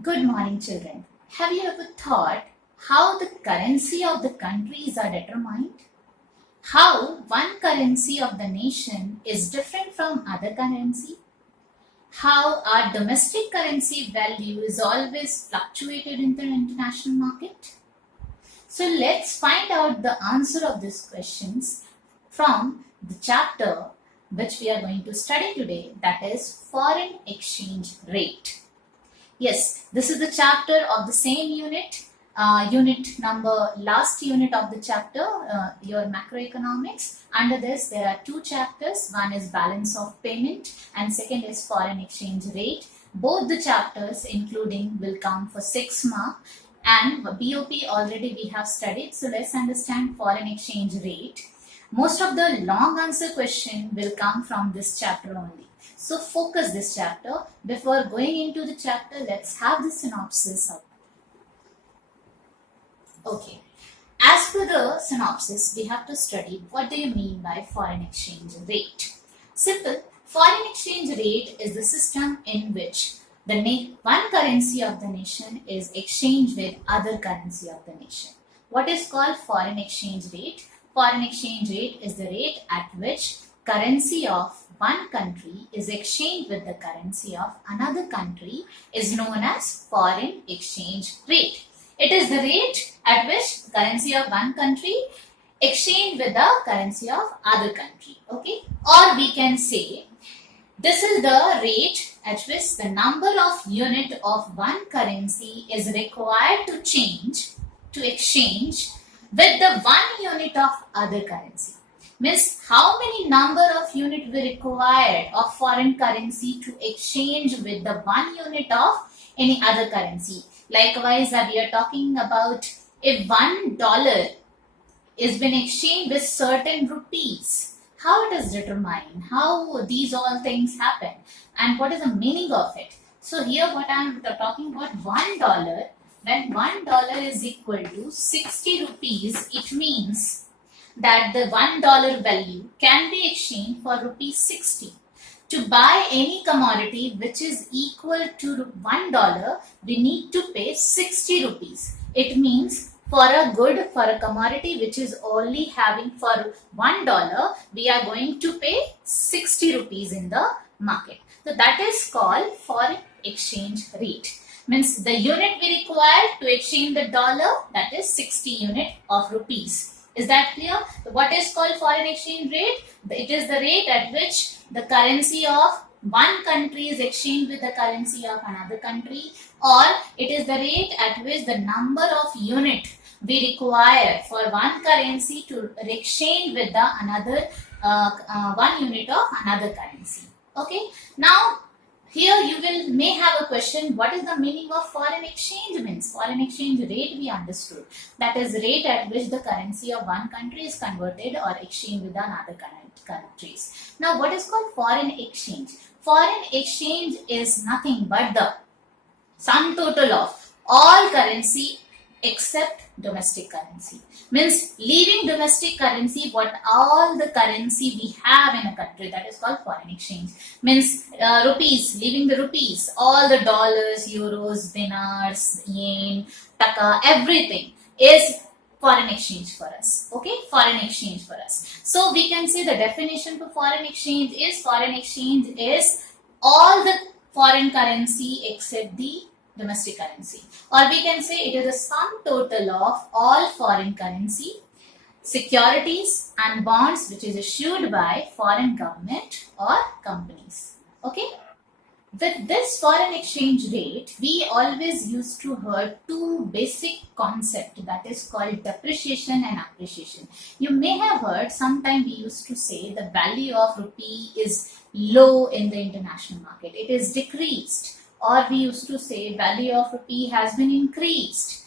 Good morning, children. Have you ever thought how the currency of the countries are determined? How one currency of the nation is different from other currency? How our domestic currency value is always fluctuated in the international market? So let's find out the answer of these questions from the chapter which we are going to study today, that is foreign exchange rate. Yes, this is the chapter of the same unit, last unit of the chapter, your macroeconomics. Under this, there are two chapters. One is balance of payment and second is foreign exchange rate. Both the chapters including will come for 6 marks, and BOP already we have studied. So let's understand foreign exchange rate. Most of the long answer question will come from this chapter only. So focus this chapter. Before going into the chapter, let's have the synopsis up. Okay. As per the synopsis, we have to study what do you mean by foreign exchange rate. Simple. Foreign exchange rate is the system in which the one currency of the nation is exchanged with other currency of the nation. What is called foreign exchange rate? Foreign exchange rate is the rate at which currency of one country is exchanged with the currency of another country is known as foreign exchange rate. It is the rate at which the currency of one country exchanged with the currency of other country. Okay? Or we can say this is the rate at which the number of unit of one currency is required to exchange with the one unit of other currency. Means how many number of unit we required of foreign currency to exchange with the one unit of any other currency. Likewise, we are talking about if $1 is been exchanged with certain rupees, how it is determined, how these all things happen, and what is the meaning of it. So here what I am talking about, $1, when $1 is equal to 60 rupees, it means that the $1 value can be exchanged for rupees 60. To buy any commodity which is equal to $1, we need to pay 60 rupees. It means for a good, for a commodity which is only having for $1, we are going to pay 60 rupees in the market. So that is called foreign exchange rate. Means the unit we require to exchange the dollar, that is 60 unit of rupees. Is that clear? So what is called foreign exchange rate? It is the rate at which the currency of one country is exchanged with the currency of another country, or it is the rate at which the number of unit we require for one currency to exchange with the another one unit of another currency. Okay. Now here you may have a question, what is the meaning of foreign exchange? Means foreign exchange rate we understood. That is rate at which the currency of one country is converted or exchanged with another countries. Now what is called foreign exchange? Foreign exchange is nothing but the sum total of all currency except domestic currency. Means leaving domestic currency, what all the currency we have in a country, that is called foreign exchange. Means rupees, leaving the rupees, all the dollars, euros, dinars, yen, taka, everything is foreign exchange for us. Okay, foreign exchange for us. So we can say the definition for foreign exchange is all the foreign currency except the domestic currency, or we can say it is a sum total of all foreign currency, securities and bonds which is issued by foreign government or companies. Okay. With this foreign exchange rate, we always used to hear two basic concepts, that is called depreciation and appreciation. You may have heard sometime we used to say the value of rupee is low in the international market, it is decreased. Or we used to say value of rupee has been increased.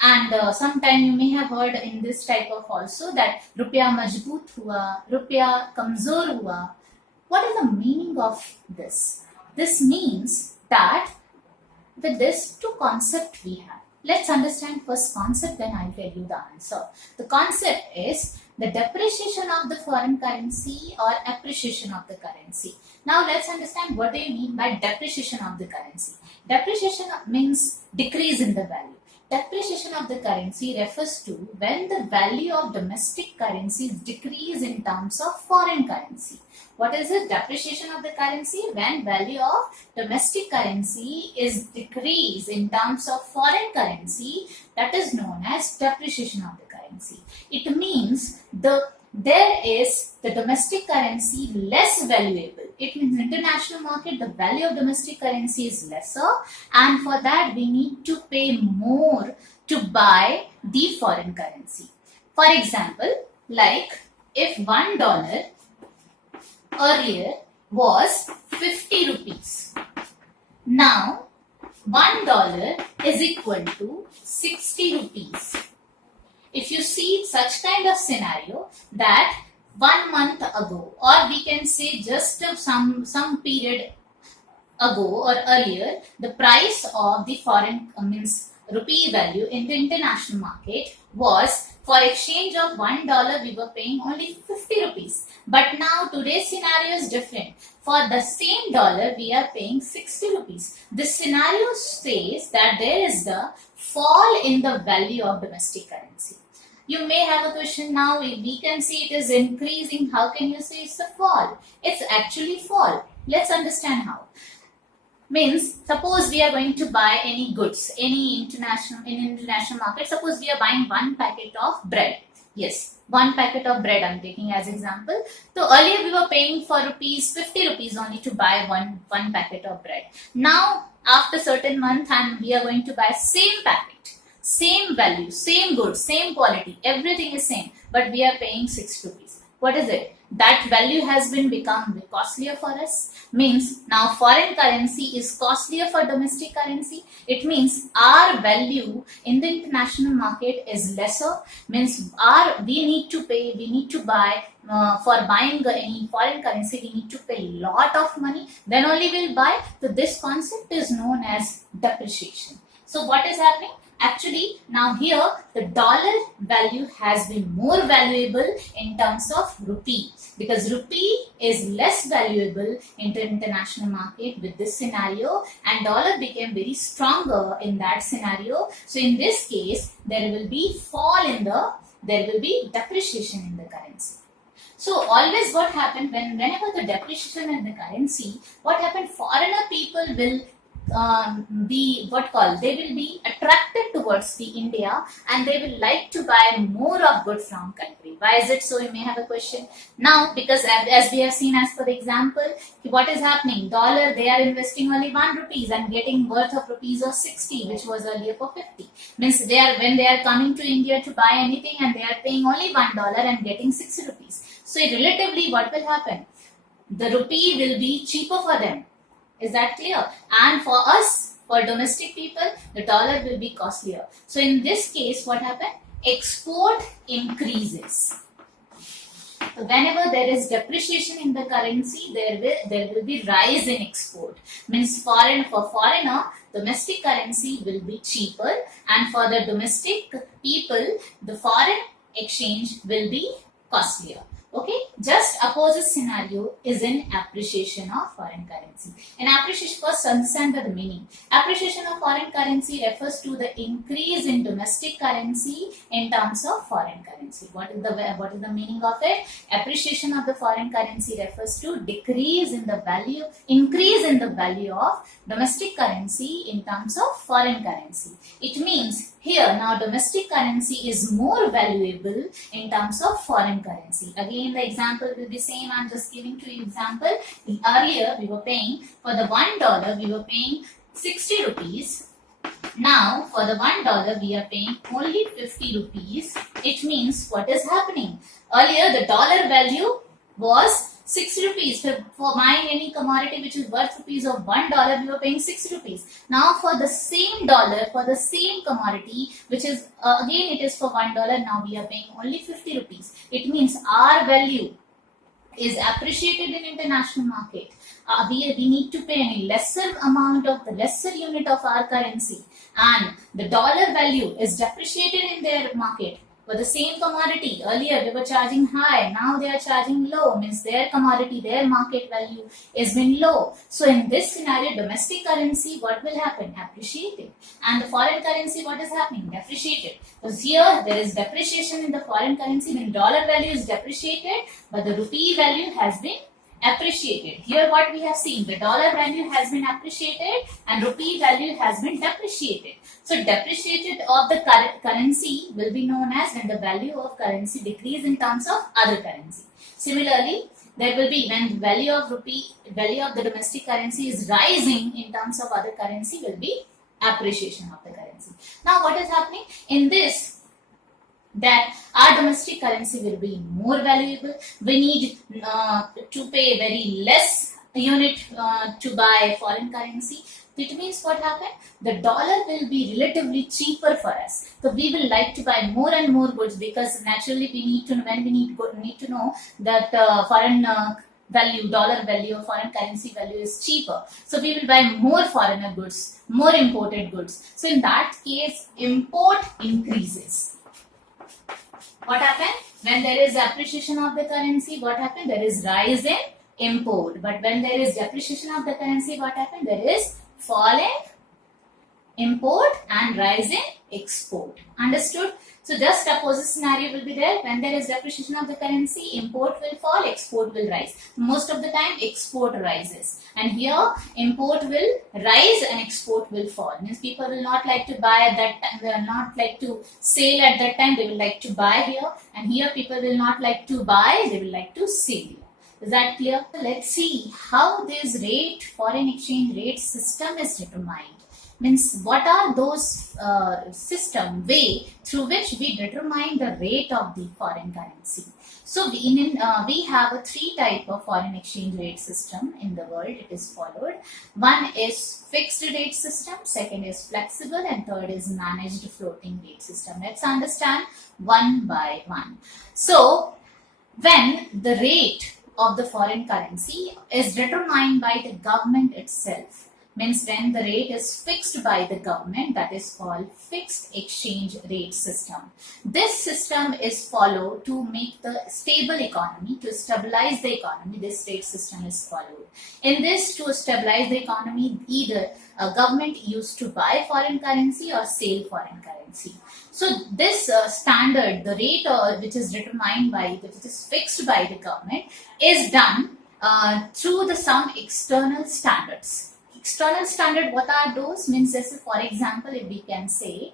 And sometime you may have heard in this type of also that rupiah majboot hua, rupiah kamzor hua. What is the meaning of this? This means that with this two concept we have. Let's understand first concept, then I'll tell you the answer. The concept is the depreciation of the foreign currency or appreciation of the currency. Now let's understand what do you mean by depreciation of the currency. Depreciation means decrease in the value. Depreciation of the currency refers to when the value of domestic currencies decrease in terms of foreign currency. What is it? Depreciation of the currency when value of domestic currency is decreased in terms of foreign currency, that is known as depreciation of the currency. It means there is the domestic currency less valuable. It means international market, the value of domestic currency is lesser, and for that we need to pay more to buy the foreign currency. For example, like if $1 earlier was 50 rupees. Now $1 is equal to 60 rupees. If you see such kind of scenario that 1 month ago, or we can say just some period ago or earlier, the price of the foreign means rupee value in the international market was, for exchange of $1 we were paying only 50 rupees. But now today's scenario is different. For the same dollar we are paying 60 rupees. This scenario says that there is the fall in the value of domestic currency. You may have a question now, if we can see it is increasing, how can you say it's a fall? It's actually fall. Let's understand how. Means, suppose we are going to buy any goods, in international market, suppose we are buying one packet of bread. Yes, one packet of bread I'm taking as example. So earlier we were paying for 50 rupees only to buy one packet of bread. Now after certain month and we are going to buy same packet, same value, same goods, same quality, everything is same, but we are paying 6 rupees. What is it? That value has been become costlier for us. Means now foreign currency is costlier for domestic currency. It means our value in the international market is lesser. Means we need to buy for buying any foreign currency, we need to pay a lot of money. Then only we'll buy. So this concept is known as depreciation. So what is happening? Actually, now here the dollar value has been more valuable in terms of rupee, because rupee is less valuable in the international market with this scenario, and dollar became very stronger in that scenario. So in this case, there will be depreciation in the currency. So always what happened whenever the depreciation in the currency, what happened? Foreigner people will they will be attracted towards the India, and they will like to buy more of goods from country. Why is it so? You may have a question. Now, because as we have seen as for the example, what is happening? Dollar, they are investing only 1 rupees and getting worth of rupees of 60, which was earlier for 50. Means when they are coming to India to buy anything, and they are paying only $1 and getting 6 rupees. So relatively, what will happen? The rupee will be cheaper for them. Is that clear? And for us, for domestic people, the dollar will be costlier. So in this case, what happened? Export increases. So whenever there is depreciation in the currency, there will be rise in export. Means for foreigner, domestic currency will be cheaper, and for the domestic people, the foreign exchange will be costlier. Okay, just opposite scenario is in appreciation of foreign currency. In appreciation, first understand the meaning. Appreciation of foreign currency refers to the increase in domestic currency in terms of foreign currency. What is the meaning of it? Appreciation of the foreign currency refers to increase in the value of domestic currency in terms of foreign currency. It means here now domestic currency is more valuable in terms of foreign currency. Again, the example will be same. I am just giving to you example. Earlier we were paying for the $1 we were paying 60 rupees. Now for the $1 we are paying only 50 rupees. It means what is happening? Earlier the dollar value was 6 rupees. For buying any commodity which is worth rupees of $1, we were paying 6 rupees. Now for the same dollar, for the same commodity, which is again it is for $1, now we are paying only 50 rupees. It means our value is appreciated in international market. We need to pay any lesser amount of the lesser unit of our currency, and the dollar value is depreciated in their market. For the same commodity, earlier we were charging high, now they are charging low, means their commodity, their market value is been low. So in this scenario, domestic currency, what will happen? Appreciated. And the foreign currency, what is happening? Depreciated. Because here there is depreciation in the foreign currency, when dollar value is depreciated, but the rupee value has been appreciated. Here what we have seen, the dollar value has been appreciated and rupee value has been depreciated. So depreciated of the currency will be known as when the value of currency decrease in terms of other currency. Similarly, there will be when value of the domestic currency is rising in terms of other currency will be appreciation of the currency. Now what is happening in this? That our domestic currency will be more valuable. We need to pay very less unit to buy foreign currency. It means what happened? The dollar will be relatively cheaper for us. So we will like to buy more and more goods, because naturally we need to know that foreign value, dollar value or foreign currency value is cheaper. So we will buy more foreigner goods, more imported goods. So in that case, import increases. What happened? When there is appreciation of the currency, what happened? There is rise in import. But when there is depreciation of the currency, what happened? There is fall in import and rise in export. Understood? So just opposite scenario will be there. When there is depreciation of the currency, import will fall, export will rise. Most of the time, export rises. And here, import will rise and export will fall. Means people will not like to buy at that time. They will not like to sell at that time. They will like to buy here. And here, people will not like to buy. They will like to sell here. Is that clear? So let's see how this foreign exchange rate system is determined. Means what are those way through which we determine the rate of the foreign currency. So we have a 3 type of foreign exchange rate system in the world. It is followed. One is fixed rate system, second is flexible, and third is managed floating rate system. Let's understand one by one. So when the rate of the foreign currency is determined by the government itself, means when the rate is fixed by the government, that is called fixed exchange rate system. This system is followed to make the stable economy, to stabilize the economy. This rate system is followed. In this, to stabilize the economy, either a government used to buy foreign currency or sell foreign currency. So this standard, the rate which is determined which is fixed by the government, is done through some external standards. External standard, what are those? Means, for example, if we can say,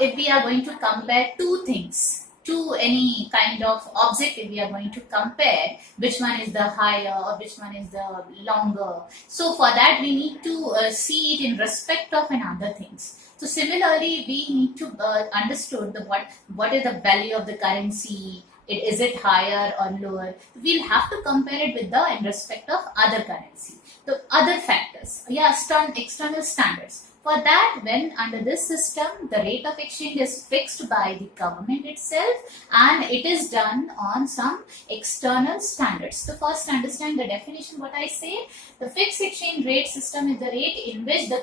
if we are going to compare two things, to any kind of object, if we are going to compare which one is the higher or which one is the longer. So for that, we need to see it in respect of another things. So similarly, we need to understood what is the value of the currency. Is it higher or lower? We'll have to compare it with in respect of other currency. The other factors, external standards. For that, when under this system, the rate of exchange is fixed by the government itself, and it is done on some external standards. So first, understand the definition. What I say, the fixed exchange rate system is the rate in which the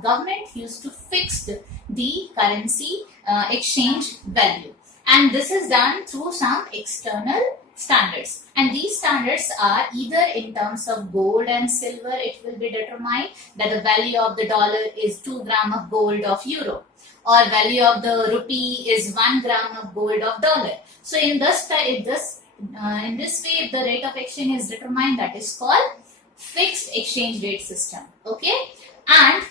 government used to fix the currency exchange value, and this is done through some external standards, and these standards are either in terms of gold and silver. It will be determined that the value of the dollar is 2 gram of gold of euro, or value of the rupee is 1 gram of gold of dollar. So in this way, if the rate of exchange is determined, that is called fixed exchange rate system. Okay, and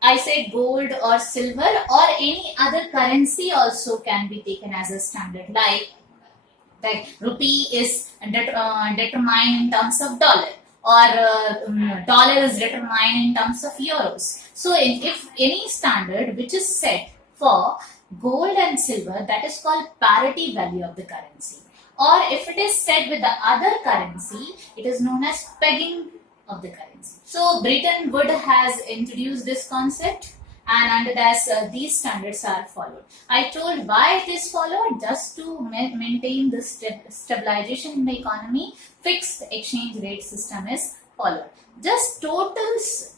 I said gold or silver or any other currency also can be taken as a standard, like rupee is determined in terms of dollar, or dollar is determined in terms of euros. So if any standard which is set for gold and silver, that is called parity value of the currency, or if it is set with the other currency, it is known as pegging of the currency. So Bretton Woods has introduced this concept, and under that these standards are followed. I told why it is followed, just to maintain the stabilization in the economy. Fixed exchange rate system is followed. Just total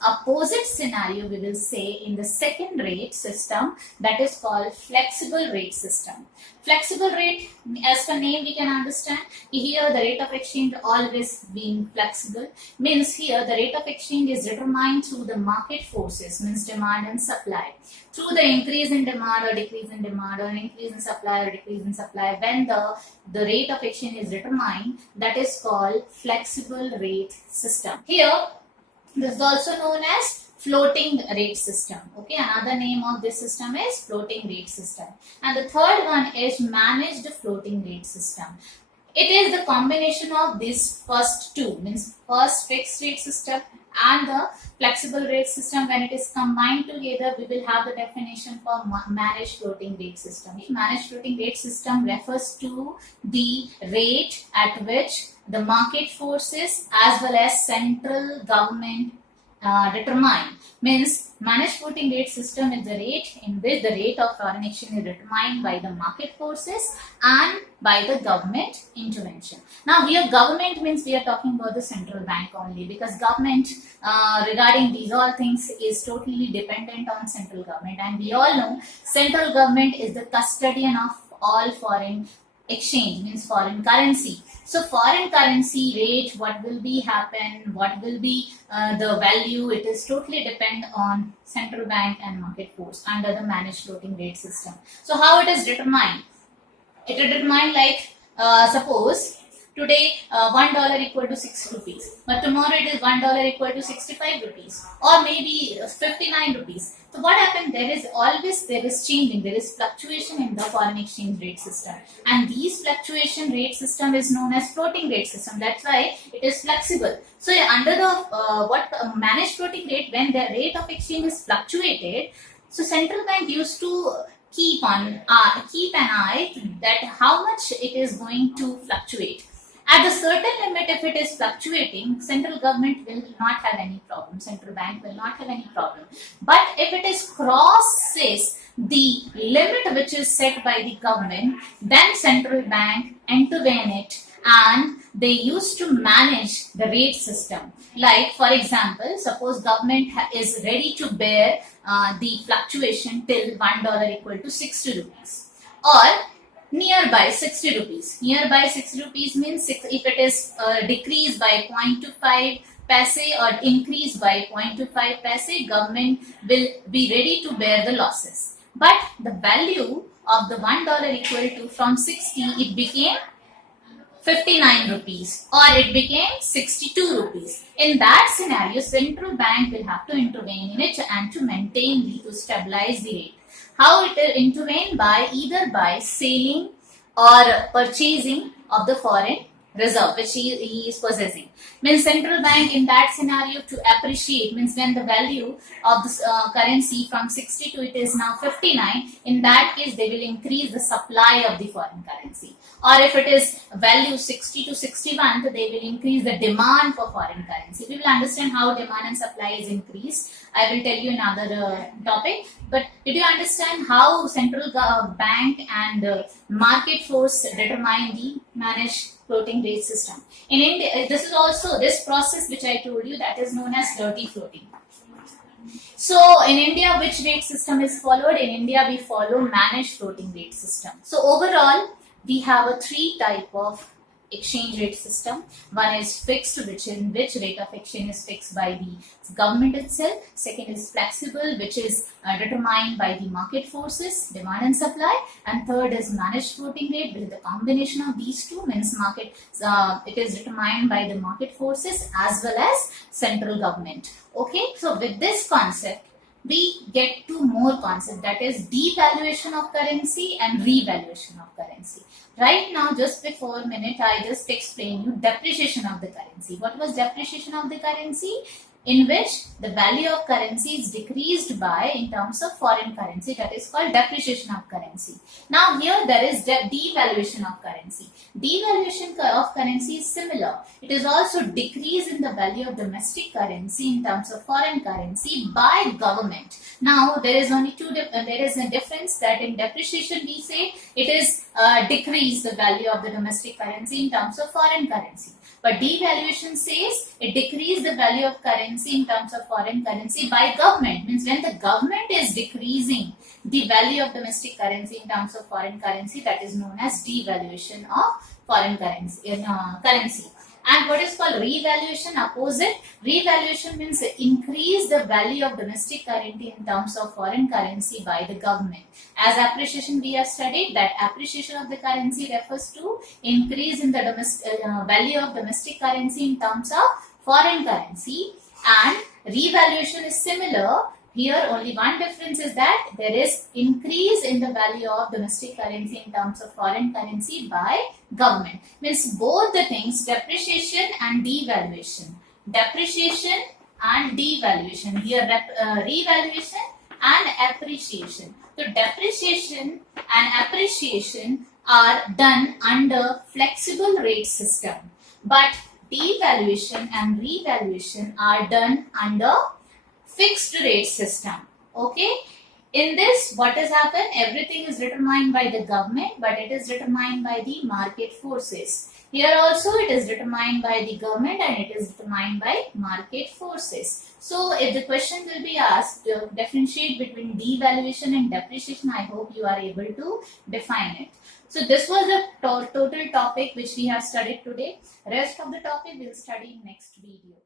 opposite scenario we will say in the second rate system, that is called flexible rate system. Flexible rate, as per name we can understand, here the rate of exchange always being flexible, means here the rate of exchange is determined through the market forces, means demand and supply, through the increase in demand or decrease in demand, or increase in supply or decrease in supply. When the rate of exchange is determined, that is called flexible rate system. Here this is also known as floating rate system. Okay, another name of this system is floating rate system. And the third one is managed floating rate system. It is the combination of these first two, means first fixed rate system and the flexible rate system. When it is combined together, we will have the definition for managed floating rate system. Managed floating rate system refers to the rate at which the market forces as well as central government determine. Means managed floating rate system is the rate in which the rate of foreign exchange is determined by the market forces and by the government intervention. Now here government means we are talking about the central bank only, because government regarding these all things is totally dependent on central government, and we all know central government is the custodian of all foreign exchange, means foreign currency. So foreign currency rate, what will be happen, what will be the value, it is totally depend on central bank and market force under the managed floating rate system. So how it is determined? It is determined like suppose today $1 equal to 6 rupees, but tomorrow it is $1 equal to 65 rupees, or maybe 59 rupees. So what happened? There is changing, there is fluctuation in the foreign exchange rate system, and these fluctuation rate system is known as floating rate system. That's why it is flexible. So under the managed floating rate, when the rate of exchange is fluctuated, so central bank used to keep an eye that how much it is going to fluctuate. At a certain limit, if it is fluctuating, central government will not have any problem. Central bank will not have any problem. But if it is crosses the limit which is set by the government, then central bank intervene it, and they used to manage the rate system. Like for example, suppose government is ready to bear the fluctuation till $1 equal to 60 rupees, or nearby 60 rupees. Nearby 60 rupees means if it is decreased by 0.25 paise or increased by 0.25 paise, government will be ready to bear the losses. But the value of the $1 equal to from 60, it became 59 rupees, or it became 62 rupees. In that scenario, central bank will have to intervene in it and to maintain to stabilize the rate. How it will intervene? By either by selling or purchasing of the foreign reserve which he is possessing. Means central bank in that scenario to appreciate, means when the value of this currency from 60 to it is now 59, in that case they will increase the supply of the foreign currency. Or if it is value 60 to 61, they will increase the demand for foreign currency. We will understand how demand and supply is increased. I will tell you another topic. But did you understand how central bank and market force determine the managed floating rate system? In India, this is also this process which I told you, that is known as dirty floating. So in India, which rate system is followed? In India, we follow managed floating rate system. So overall, we have a three type of exchange rate system. One is fixed, which rate of exchange is fixed by the government itself. Second is flexible, which is determined by the market forces, demand and supply. And third is managed floating rate, which is the combination of these two, means market. It is determined by the market forces as well as central government. Okay, so with this concept, we get to more concept, that is devaluation of currency and revaluation of currency. Right now, just before a minute, I just explained you depreciation of the currency. What was depreciation of the currency? In which the value of currency is decreased by in terms of foreign currency, that is called depreciation of currency. Now here there is devaluation of currency. Devaluation of currency is similar. It is also decrease in the value of domestic currency in terms of foreign currency by government. Now there is only there is a difference, that in depreciation we say it is decrease the value of the domestic currency in terms of foreign currency. But devaluation says it decrease the value of currency in terms of foreign currency by government. Means when the government is decreasing the value of domestic currency in terms of foreign currency, that is known as devaluation of foreign currency. And what is called revaluation? Opposite. Revaluation means increase the value of domestic currency in terms of foreign currency by the government. As appreciation, we have studied that appreciation of the currency refers to increase in the value of domestic currency in terms of foreign currency, and revaluation is similar. Here only one difference is that there is increase in the value of domestic currency in terms of foreign currency by government. Means both the things, depreciation and devaluation. Depreciation and devaluation. Here revaluation and appreciation. So depreciation and appreciation are done under flexible rate system, but devaluation and revaluation are done under fixed rate system. Okay, in this what has happened, everything is determined by the government, but it is determined by the market forces. Here also it is determined by the government and it is determined by market forces. So if the question will be asked to differentiate between devaluation and depreciation, I hope you are able to define it. So this was the total topic which we have studied today. Rest of the topic we'll study in next video.